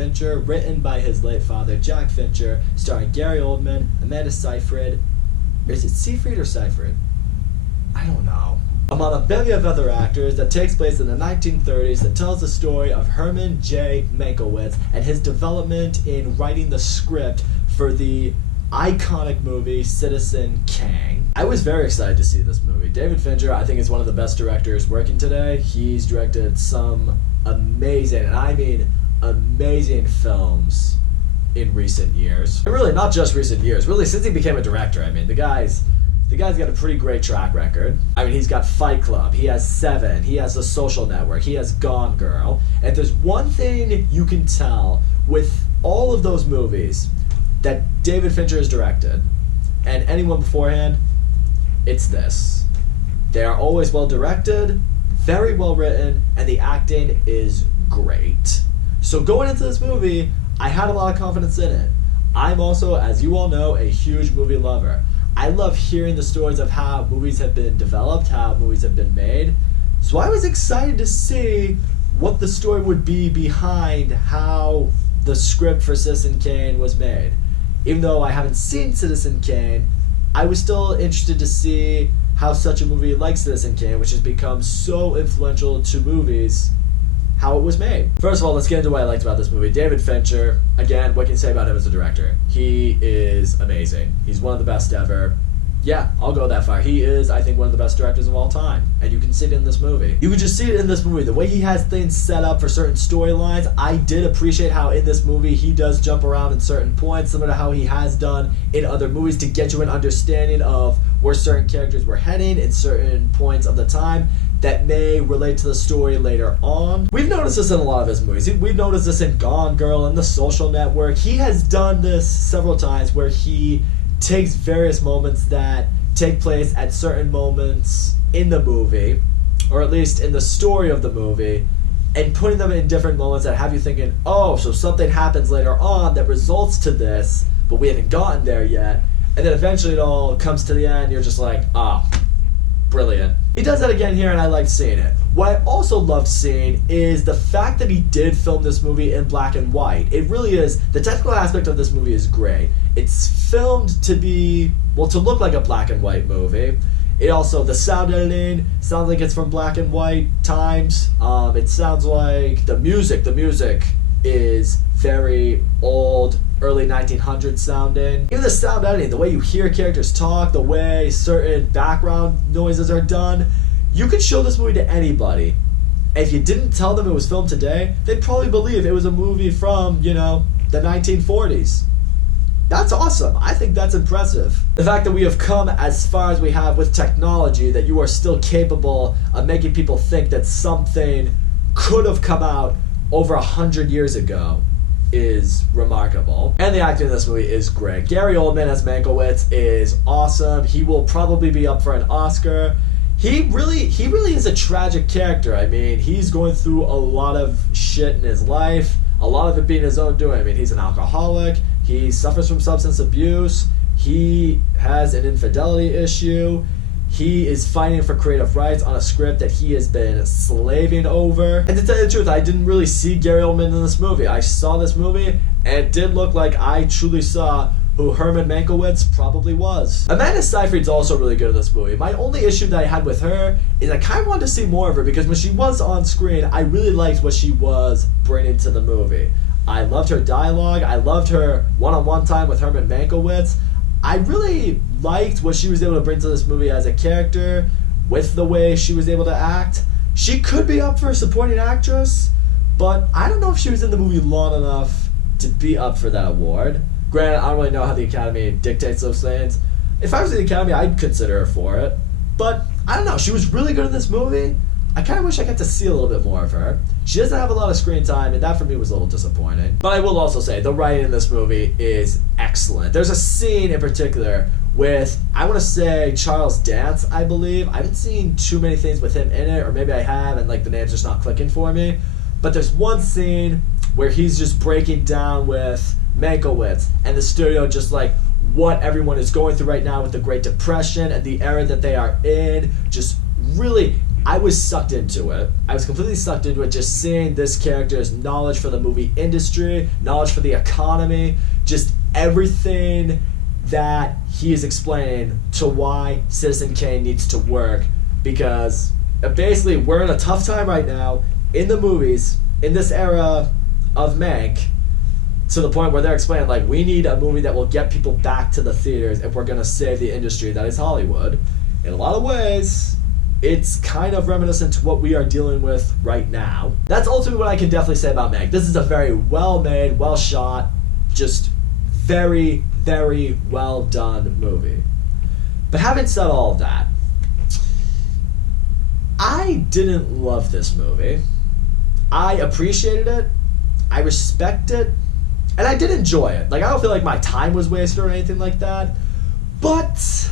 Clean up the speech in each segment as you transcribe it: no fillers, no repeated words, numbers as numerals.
Fincher, written by his late father, Jack Fincher, starring Gary Oldman, Amanda Seyfried. Is it Seyfried or Seyfried? I don't know. Among a bevy of other actors, that takes place in the 1930s, that tells the story of Herman J. Mankiewicz and his development in writing the script for the iconic movie Citizen Kane. I was very excited to see this movie. David Fincher, I think, is one of the best directors working today. He's directed some amazing, and I mean amazing, films in recent years. And really, not just recent years. Really, since he became a director, I mean, the guy's got a pretty great track record. I mean, he's got Fight Club, he has Seven, he has The Social Network, he has Gone Girl. And if there's one thing you can tell with all of those movies that David Fincher has directed, and anyone beforehand, it's this. They are always well directed, very well written, and the acting is great. So going into this movie, I had a lot of confidence in it. I'm also, as you all know, a huge movie lover. I love hearing the stories of how movies have been developed, how movies have been made. So I was excited to see what the story would be behind how the script for Citizen Kane was made. Even though I haven't seen Citizen Kane, I was still interested to see how such a movie like Citizen Kane, which has become so influential to movies, how it was made. First of all, let's get into what I liked about this movie. David Fincher, again, what can you say about him as a director? He is amazing. He's one of the best ever. Yeah, I'll go that far. He is, I think, one of the best directors of all time. And you can see it in this movie. You can just see it in this movie. The way he has things set up for certain storylines, I did appreciate how in this movie he does jump around in certain points, similar to how he has done in other movies, to get you an understanding of where certain characters were heading in certain points of the time that may relate to the story later on. We've noticed this in a lot of his movies. We've noticed this in Gone Girl and The Social Network. He has done this several times where he takes various moments that take place at certain moments in the movie, or at least in the story of the movie, and putting them in different moments that have you thinking, oh, so something happens later on that results to this, but we haven't gotten there yet. And then eventually it all comes to the end, you're just like, ah, brilliant. He does that again here, and I liked seeing it. What I also loved seeing is the fact that he did film this movie in black and white. It really is, the technical aspect of this movie is great. It's filmed to be, well, to look like a black and white movie. It also, the sound editing sounds like it's from black and white times. It sounds like the music is very old, early 1900s sounding. Even the sound editing, the way you hear characters talk, the way certain background noises are done, you could show this movie to anybody. If you didn't tell them it was filmed today, they'd probably believe it was a movie from, the 1940s. That's awesome. I think that's impressive. The fact that we have come as far as we have with technology, that you are still capable of making people think that something could have come out over 100 years ago, is remarkable. And the acting in this movie is great. Gary Oldman as Mankiewicz is awesome. He will probably be up for an Oscar. He really is a tragic character. I mean, he's going through a lot of shit in his life, a lot of it being his own doing. I mean, he's an alcoholic, he suffers from substance abuse, he has an infidelity issue, he is fighting for creative rights on a script that he has been slaving over. And to tell you the truth, I didn't really see Gary Oldman in this movie. I saw this movie, and it did look like I truly saw who Herman Mankiewicz probably was. Amanda Seyfried's also really good in this movie. My only issue that I had with her is I kind of wanted to see more of her, because when she was on screen, I really liked what she was bringing to the movie. I loved her dialogue. I loved her one-on-one time with Herman Mankiewicz. I really liked what she was able to bring to this movie as a character, with the way she was able to act. She could be up for a supporting actress, but I don't know if she was in the movie long enough to be up for that award. Granted, I don't really know how the Academy dictates those things. If I was in the Academy, I'd consider her for it. But, I don't know, she was really good in this movie. I kind of wish I got to see a little bit more of her. She doesn't have a lot of screen time, and that for me was a little disappointing. But I will also say, the writing in this movie is excellent. There's a scene in particular with, I want to say, Charles Dance, I believe. I haven't seen too many things with him in it, or maybe I have, and the name's just not clicking for me. But there's one scene where he's just breaking down with Mankiewicz, and the studio just what everyone is going through right now with the Great Depression and the era that they are in, just really I was sucked into it. I was completely sucked into it, just seeing this character's knowledge for the movie industry, knowledge for the economy, just everything that he is explaining to why Citizen Kane needs to work, because basically we're in a tough time right now in the movies, in this era of Mank, to the point where they're explaining, like, we need a movie that will get people back to the theaters if we're going to save the industry that is Hollywood. In a lot of ways, it's kind of reminiscent to what we are dealing with right now. That's ultimately what I can definitely say about Mank. This is a very well-made, well-shot, just very, very well-done movie. But having said all of that, I didn't love this movie. I appreciated it, I respect it, and I did enjoy it. Like, I don't feel like my time was wasted or anything like that, but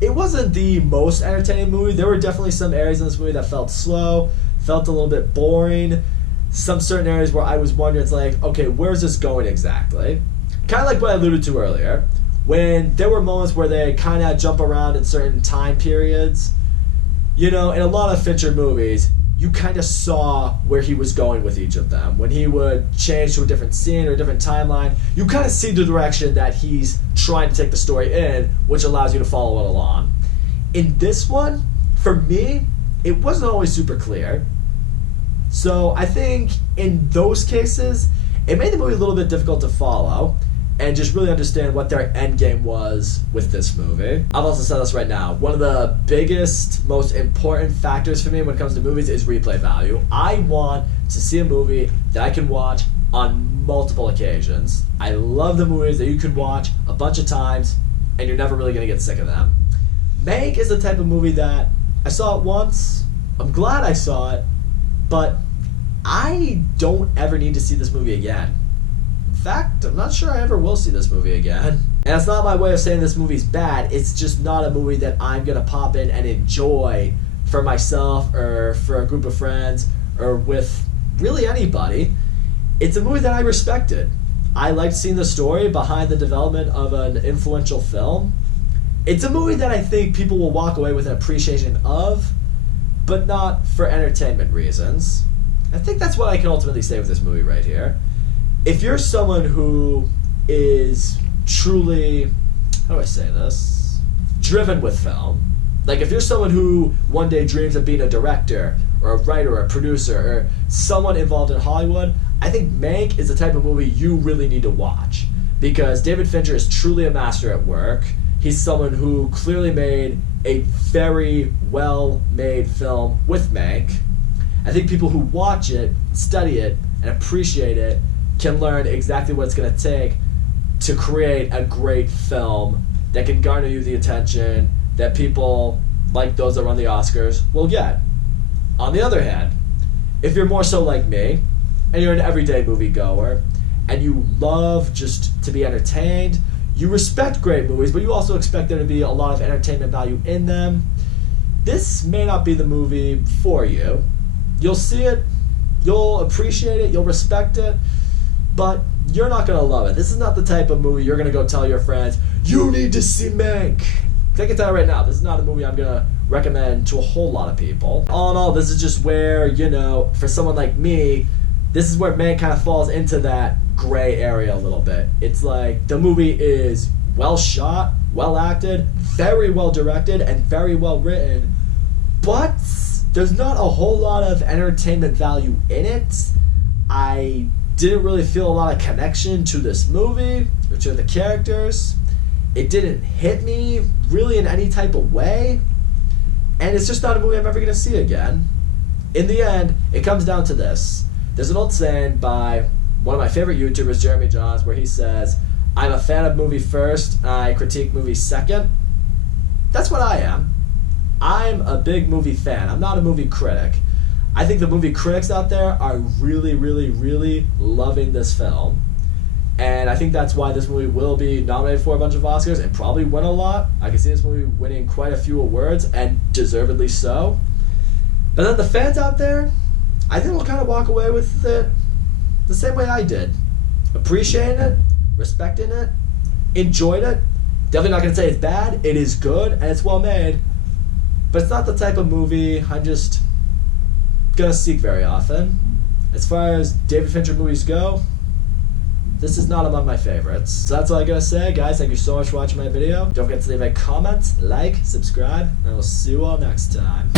it wasn't the most entertaining movie. There were definitely some areas in this movie that felt slow, felt a little bit boring. Some certain areas where I was wondering, it's like, okay, where's this going exactly? Kind of like what I alluded to earlier, when there were moments where they kind of jump around in certain time periods. You know, in a lot of Fincher movies, you kind of saw where he was going with each of them. When he would change to a different scene or a different timeline, you kind of see the direction that he's trying to take the story in, which allows you to follow it along. In this one, for me, it wasn't always super clear. So I think in those cases, it made the movie a little bit difficult to follow and just really understand what their end game was with this movie. I've also said this right now. One of the biggest, most important factors for me when it comes to movies is replay value. I want to see a movie that I can watch on multiple occasions. I love the movies that you can watch a bunch of times and you're never really going to get sick of them. Mank is the type of movie that I saw it once, I'm glad I saw it, but I don't ever need to see this movie again. In fact, I'm not sure I ever will see this movie again. And it's not my way of saying this movie's bad, it's just not a movie that I'm gonna pop in and enjoy for myself or for a group of friends or with really anybody. It's a movie that I respected. I liked seeing the story behind the development of an influential film. It's a movie that I think people will walk away with an appreciation of, but not for entertainment reasons. I think that's what I can ultimately say with this movie right here. If you're someone who is truly, how do I say this, driven with film, like if you're someone who one day dreams of being a director or a writer or a producer or someone involved in Hollywood, I think Mank is the type of movie you really need to watch, because David Fincher is truly a master at work. He's someone who clearly made a very well-made film with Mank. I think people who watch it, study it, and appreciate it can learn exactly what it's going to take to create a great film that can garner you the attention that people like those that run the Oscars will get. On the other hand, if you're more so like me, and you're an everyday moviegoer, and you love just to be entertained, you respect great movies, but you also expect there to be a lot of entertainment value in them, this may not be the movie for you. You'll see it, you'll appreciate it, you'll respect it, but you're not going to love it. This is not the type of movie you're going to go tell your friends, you need to see Mank. I can tell you right now, this is not a movie I'm going to recommend to a whole lot of people. All in all, this is just where, you know, for someone like me, this is where Mank kind of falls into that gray area a little bit. It's like the movie is well shot, well acted, very well directed, and very well written, but there's not a whole lot of entertainment value in it. I didn't really feel a lot of connection to this movie or to the characters. It didn't hit me really in any type of way, and it's just not a movie I'm ever going to see again. In the end, it comes down to this. There's an old saying by one of my favorite YouTubers, Jeremy Johns, where he says, I'm a fan of movie first, I critique movies second. That's what I am. I'm a big movie fan. I'm not a movie critic. I think the movie critics out there are really, really, really loving this film. And I think that's why this movie will be nominated for a bunch of Oscars and probably win a lot. I can see this movie winning quite a few awards, and deservedly so. But then the fans out there, I think will kind of walk away with it the same way I did. Appreciating it, respecting it, enjoyed it. Definitely not going to say it's bad. It is good and it's well made. but it's not the type of movie I'm just gonna seek very often. As far as David Fincher movies go, this is not among my favorites. So that's all I gotta say, guys. Thank you so much for watching my video. Don't forget to leave a comment, like, subscribe, and I will see you all next time.